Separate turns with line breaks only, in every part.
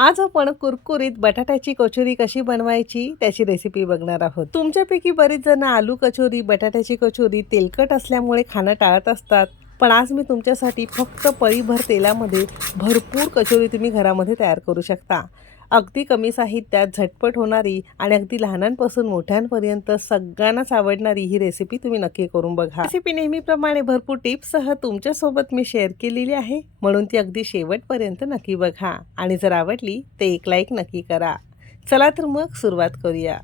आज आपण कुरकुरीत बटाट्याची कचोरी कशी बनवायची त्याची रेसिपी बघणार आहोत. तुमच्यापैकी बरीच जण आलू कचोरी बटाट्याची कचोरी तेलकट असल्यामुळे खाणं टाळत असतात. पण आज मी तुमच्यासाठी फक्त पळीभर तेलामध्ये भरपूर कचोरी तुम्ही घरामध्ये तयार करू शकता. अगदी कमी साहित्यात झटपट होणारी आणि अगदी लहानांपासून मोठ्यांपर्यंत सगळ्यांनाच आवडणारी ही रेसिपी तुम्ही नक्की करून बघा. रेसिपी नेहमीप्रमाणे भरपूर टिप्ससह तुमच्यासोबत मी शेअर केलेली आहे. म्हणून ती अगदी शेवटपर्यंत नक्की बघा. आणि जर आवडली ते एक लाईक नक्की करा. चला तर मग सुरुवात करूया.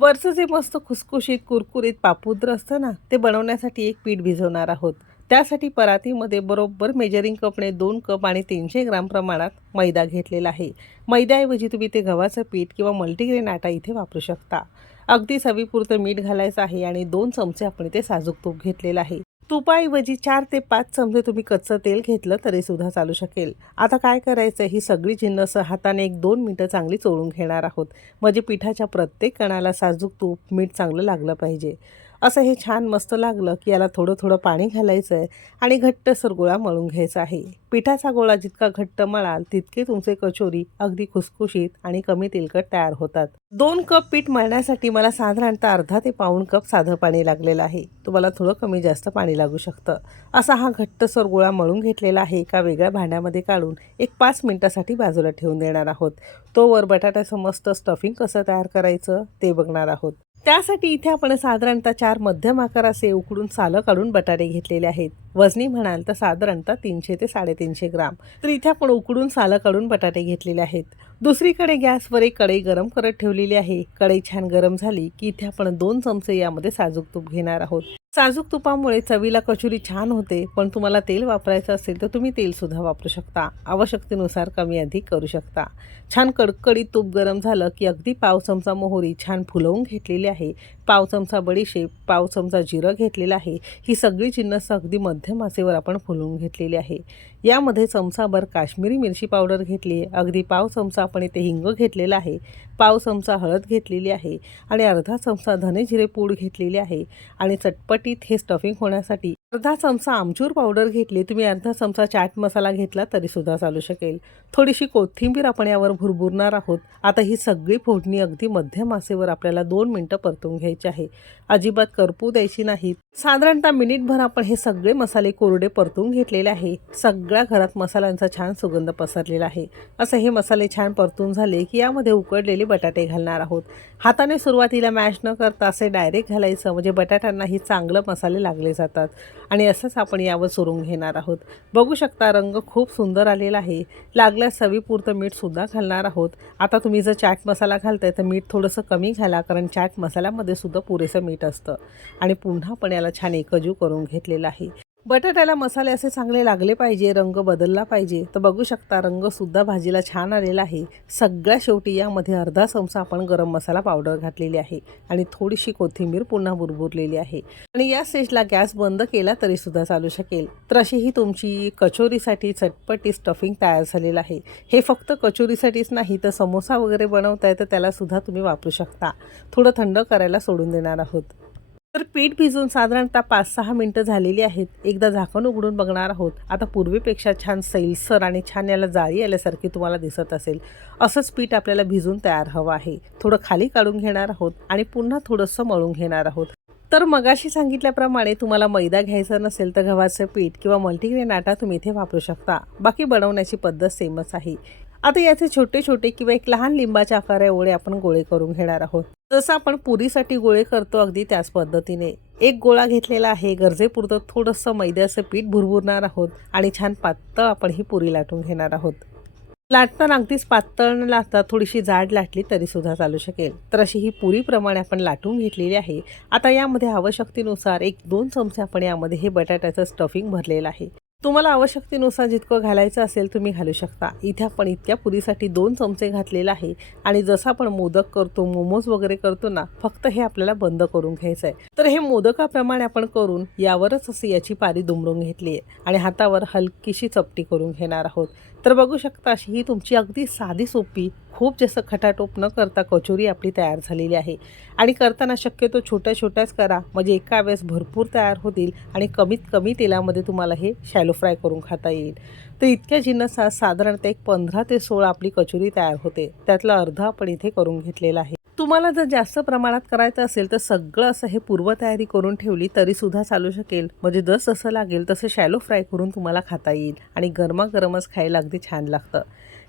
वरचं जे मस्त खुसखुशीत कुरकुरीत पापुद्र असतं ना ते बनवण्यासाठी एक पीठ भिजवणार आहोत. त्यासाठी परातीमध्ये बरोबर मेजरिंग कपने दोन कप आणि तीनशे ग्राम प्रमाणात मैदा घेतलेला आहे. मैद्याऐवजी तुम्ही ते गव्हाचं पीठ किंवा मल्टीग्रेन आटा इथे वापरू शकता. अगदी सवीपुरतं मीठ घालायचं आहे आणि दोन चमचे आपण इथे साजूक तूप घेतलेलं आहे. तुपाऐवजी चार ते पाच चमचे तुम्ही कच्चं तेल घेतलं तरी सुद्धा चालू शकेल. आता काय करायचं? ही सगळी जिन्नस हाताने एक दोन मिनटं चांगली चोळून घेणार आहोत. म्हणजे पिठाच्या प्रत्येक कणाला साजूक तूप मीठ चांगलं लागलं पाहिजे. असं हे छान मस्त लागलं की याला थोडं थोडं पाणी घालायचं आहे आणि घट्टसर गोळा मळून घ्यायचा आहे. पिठाचा गोळा जितका घट्ट मळाल तितके तुमचे कचोरी अगदी खुसखुशीत आणि कमी तेलकट तयार होतात. दोन कप पीठ मळण्यासाठी मला साधारणतः अर्धा ते पाऊण कप साधं पाणी लागलेलं आहे. तुम्हाला थोडं कमी जास्त पाणी लागू शकतं. असा हा घट्टसर गोळा मळून घेतलेला आहे एका वेगळ्या भांड्यामध्ये काढून एक पाच मिनिटासाठी बाजूला ठेवून देणार आहोत. तोवर बटाट्याचं मस्त स्टफिंग कसं तयार करायचं ते बघणार आहोत. त्यासाठी इथे आपण साधारणतः चार मध्यम आकाराचे उकडून सालं काढून बटाटे घेतलेले आहेत. वजनी म्हणाल तर साधारणतः तीनशे ते साडेतीनशे ग्राम. तर इथे आपण उकडून सालं काढून बटाटे घेतलेले आहेत. दुसरीकडे गॅसवर एक कढई गरम करत ठेवलेली आहे. कढई छान गरम झाली की इथे आपण दोन चमचे यामध्ये साजूक तूप घेणार आहोत. साजूक तुपामुळे चवीला कचोरी छान होते पण तुम्हाला तेल वापरायचं असेल तर तुम्ही तेल सुद्धा वापरू शकता. आवश्यकतेनुसार कमी अधिक करू शकता. छान कडकडीत तूप गरम झालं की अगदी पाव चमचा मोहरी छान फुलवून घेतलेली आहे. पाव चमचा बडीशेप पाव चमचा जिरं घेतलेलं आहे. ही सगळी जिन्नस अगदी मध्यम आचेवर आपण फुलवून घेतलेली आहे. यामध्ये चमचाभर काश्मीरी मिरची पावडर घेतली आहे. अगदी पाव चमचा आपण इथे हिंग घेतलेला आहे. पाव चमचा हळद घेतलेली आहे. आणि अर्धा चमचा धने जिरे पूड घेतलेली आहे. आणि चटपटीत हे स्टफिंग होण्यासाठी अर्धा चमचा आमचूर पावडर घेतली तुम्ही अर्धा चमचा चाट मसाला घेतला तरी सुद्धा चालू शकेल. थोडीशी कोथिंबीर आपण यावर भुरभुरणार आहोत. आता ही सगळी फोडणी अगदी मध्यम आसेवर आपल्याला दोन मिनटं परतून घ्यायची आहे. अजिबात करपू द्यायची नाहीत साधारणतः मिनिटभर आपण हे सगळे मसाले कोरडे परतून घेतलेले आहे. सगळ्या घरात मसाल्यांचा छान सुगंध पसरलेला आहे. असं हे मसाले छान परतून झाले की यामध्ये उकडलेले बटाटे घालणार आहोत. हाताने सुरुवातीला मॅश न करता असे डायरेक्ट घालायचं म्हणजे बटाट्यांनाही चांगलं मसाले लागले जातात. आणि असंच आपण यावर चुरून घेणार आहोत. बघू शकता रंग खूप सुंदर आलेला आहे. लागल्यास चवीपुरतं मीठसुद्धा घालणार आहोत. आता तुम्ही जर चाट मसाला घालताय तर मीठ थोडंसं कमी घाला कारण चाट मसाल्यामध्ये सुद्धा पुरेसं मीठ असतं. आणि पुन्हा पण याला छान एकजू करून घेतलेलं आहे. बटाट्याला मसाले असे चांगले लागले पाहिजे रंग बदलला पाहिजे. तर बघू शकता रंगसुद्धा भाजीला छान आलेला आहे. सगळ्या शेवटी यामध्ये अर्धा चमचा आपण गरम मसाला पावडर घातलेली आहे आणि थोडीशी कोथिंबीर पुन्हा बुरबुरलेली आहे. आणि या स्टेजला गॅस बंद केला तरी सुद्धा चालू शकेल. तर अशी ही तुमची कचोरीसाठी चटपटी स्टफिंग तयार झालेलं आहे. हे फक्त कचोरीसाठीच नाही तर समोसा वगैरे बनवताय तर त्यालासुद्धा तुम्ही वापरू शकता. थोडं थंड करायला सोडून देणार आहोत. तर पीठ भिजून साधारणतः पाच सहा मिनटं झालेली आहेत. एकदा झाकण उघडून बघणार आहोत. आता पूर्वीपेक्षा छान सैलसर आणि छान याला जाळी आल्यासारखी तुम्हाला दिसत असेल. असंच पीठ आपल्याला भिजून तयार हवं आहे. थोडं खाली काढून घेणार आहोत आणि पुन्हा थोडंसं मळून घेणार आहोत. तर मगाशी सांगितल्याप्रमाणे तुम्हाला मैदा घ्यायचा नसेल तर गव्हाचं पीठ किंवा मल्टीग्रेन आटा तुम्ही इथे वापरू शकता. बाकी बनवण्याची पद्धत सेमच आहे. आता याचे छोटे छोटे किंवा एक लहान लिंबाच्या आकारा एवढे आपण गोळे करून घेणार आहोत. जसं आपण पुरीसाठी गोळे करतो अगदी त्याच पद्धतीने. एक गोळा घेतलेला आहे गरजेपुरतं थोडंसं मैद्याचं पीठ भुरभुरणार आहोत आणि छान पातळ आपण ही पुरी लाटून घेणार आहोत. लाटताना अगदीच पातळ न लाटता थोडीशी जाड लाटली तरी सुद्धा चालू शकेल. तर अशी ही पुरीप्रमाणे आपण लाटून घेतलेली आहे. आता यामध्ये आवश्यकतेनुसार एक दोन चमचे आपण यामध्ये हे बटाट्याचं स्टफिंग भरलेलं आहे. तुम्हाला आवश्यकतेनुसार जितकं घालायचं असेल तुम्ही घालू शकता. इथे आपण इतक्या पुरीसाठी दोन चमचे घातलेला आहे. आणि जसं आपण मोदक करतो मोमोज वगैरे करतो ना फक्त हे आपल्याला बंद करून घ्यायचं आहे. तर हे मोदकाप्रमाणे आपण करून यावरच असं याची पारी दुमरून घेतली आहे. आणि हातावर हलकीशी चपटी करून घेणार आहोत. तर बघू शकता अशी ही तुमची अगदी साधी सोपी खूप जास्त खटाटोप न करता कचोरी आपली तयार झालेली आहे. आणि करताना शक्यतो छोट्या छोट्याच करा. म्हणजे एका वेळेस भरपूर तयार होतील आणि कमीत कमी तेलामध्ये तुम्हाला हे शॅलो फ्राय करून खाता येईल. तर इतक्या जिन्नसात साधारणतः एक पंधरा ते सोळा आपली कचोरी तयार होते. त्यातला अर्धा आपण इथे करून घेतलेला आहे. तुम्हाला जर जास्त प्रमाणात करायचं असेल तर सगळं असं हे पूर्वतयारी करून ठेवली तरी सुद्धा चालू शकेल. म्हणजे जस जसं लागेल तसं शॅलो फ्राय करून तुम्हाला खाता येईल. आणि गरमागरमच खायला अगदी छान लागतं.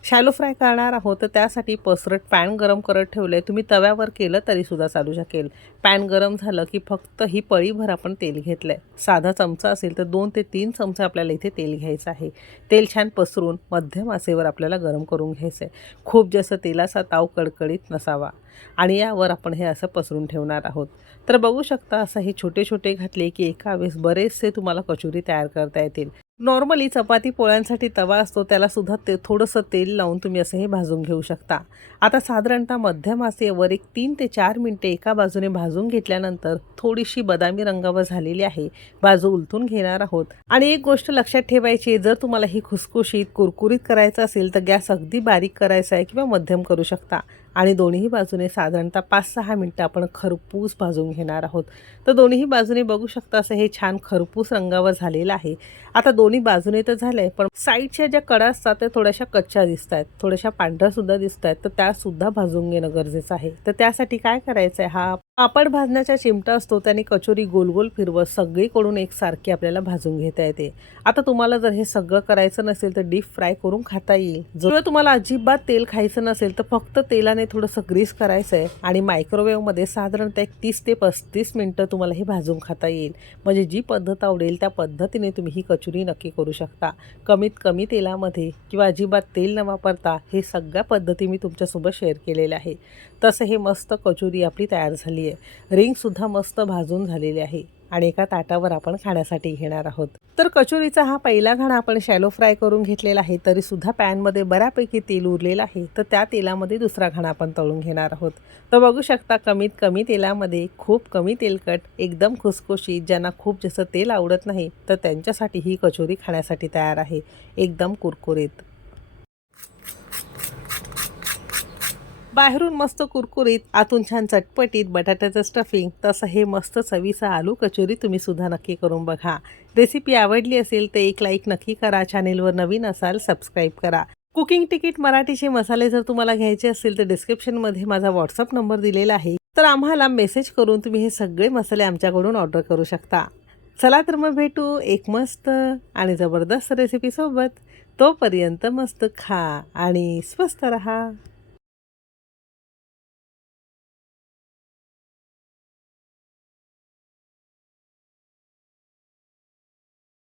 शॅलो फ्राय करणार आहोत तर त्यासाठी पसरट पॅन गरम करत ठेवलं आहे तुम्ही तव्यावर केलं तरीसुद्धा चालू शकेल. पॅन गरम झालं की फक्त ही पळीभर आपण तेल घेतलं आहे साधा चमचा असेल तर दोन ते तीन चमचे आपल्याला इथे तेल घ्यायचं आहे. तेल छान पसरून मध्यम आसेवर आपल्याला गरम करून घ्यायचं आहे खूप जास्त तेलाचा ताव कडकडीत नसावा. आणि यावर आपण हे असं पसरून ठेवणार आहोत. तर बघू शकता असं हे छोटे छोटे घातले की एका वेळेस बरेचसे तुम्हाला कचोरी तयार करता येतील. नॉर्मली चपाती पोळ्यांसाठी तवा असतो त्याला सुद्धा ते थोडंसं तेल लावून तुम्ही असं हे भाजून घेऊ शकता. आता साधारणतः मध्यम आसेवर एक तीन ते चार मिनटे एका बाजूने भाजून घेतल्यानंतर थोडीशी बदामी रंगावर झालेली आहे. बाजू उलटून घेणार आहोत. आणि एक गोष्ट लक्षात ठेवायची जर तुम्हाला ही खुसखुशीत कुरकुरीत करायचं असेल तर गॅस अगदी बारीक करायचा आहे किंवा मध्यम करू शकता. आणि दोन्ही बाजूने साधारणतः पाच सहा मिनटं आपण खरपूस भाजून घेणार आहोत. तर दोन्ही बाजूने बघू शकता असं हे छान खरपूस रंगावर झालेलं आहे. आता दोन्ही बाजूने तर झालं आहे पण साईडच्या ज्या कडा असतात त्या थोड्याशा कच्च्या दिसत आहेत थोड्याशा पांढऱ्यासुद्धा दिसत आहेत तर त्यासुद्धा भाजून घेणं गरजेचं आहे. तर त्यासाठी काय करायचं आहे हा पापड भाजण्याचा चिमटा असतो त्याने कचोरी गोल गोल फिरवत सगळीकडून एकसारखी आपल्याला भाजून घेता येते. आता तुम्हाला जर हे सगळं करायचं नसेल तर डीप फ्राय करून खाता येईल. जर तुम्हाला अजिबात तेल खायचं नसेल तर फक्त तेलाने थोडंसं ग्रीस करायचं आहे आणि मायक्रोवेव्हमध्ये साधारणतः एक तीस ते पस्तीस मिनटं तुम्हाला हे भाजून खाता येईल. म्हणजे जी पद्धत आवडेल त्या पद्धतीने तुम्ही ही कचोरी नक्की करू शकता. कमीत कमी तेलामध्ये किंवा अजिबात तेल न वापरता हे सगळ्या पद्धती मी तुमच्यासोबत शेअर केलेल्या आहे तसं हे मस्त कचोरी आपली तयार झाली. आहे रिंगसुद्धा मस्त भाजून झालेली आहे आणि एका ताटावर आपण खाण्यासाठी घेणार आहोत. तर कचोरीचा हा पहिला घाणा आपण शॅलो फ्राय करून घेतलेला आहे तरी सुद्धा पॅनमध्ये बऱ्यापैकी तेल उरलेलं आहे. तर त्या तेलामध्ये दुसरा घाणा आपण तळून घेणार आहोत. तर बघू शकता कमीत कमी तेलामध्ये खूप कमी तेलकट एकदम खुसखुशीत ज्यांना खूप जास्त तेल आवडत नाही तर त्यांच्यासाठी ही कचोरी खाण्यासाठी तयार आहे. एकदम कुरकुरीत. बाहेरून मस्त कुरकुरीत आतून छान चटपटीत बटाट्याचं स्टफिंग तसं हे मस्त चवीचं आलू कचोरी तुम्ही सुद्धा नक्की करून बघा. रेसिपी आवडली असेल तर एक लाईक नक्की करा. चॅनेलवर नवीन असाल सबस्क्राईब करा. कुकिंग तिकीट मराठीचे मसाले जर तुम्हाला घ्यायचे असतील तर डिस्क्रिप्शनमध्ये माझा व्हॉट्सअप नंबर दिलेला आहे. तर आम्हाला मेसेज करून तुम्ही हे सगळे मसाले आमच्याकडून ऑर्डर करू शकता. चला तर मग भेटू एक मस्त आणि जबरदस्त रेसिपीसोबत तोपर्यंत मस्त खा आणि स्वस्त रहा.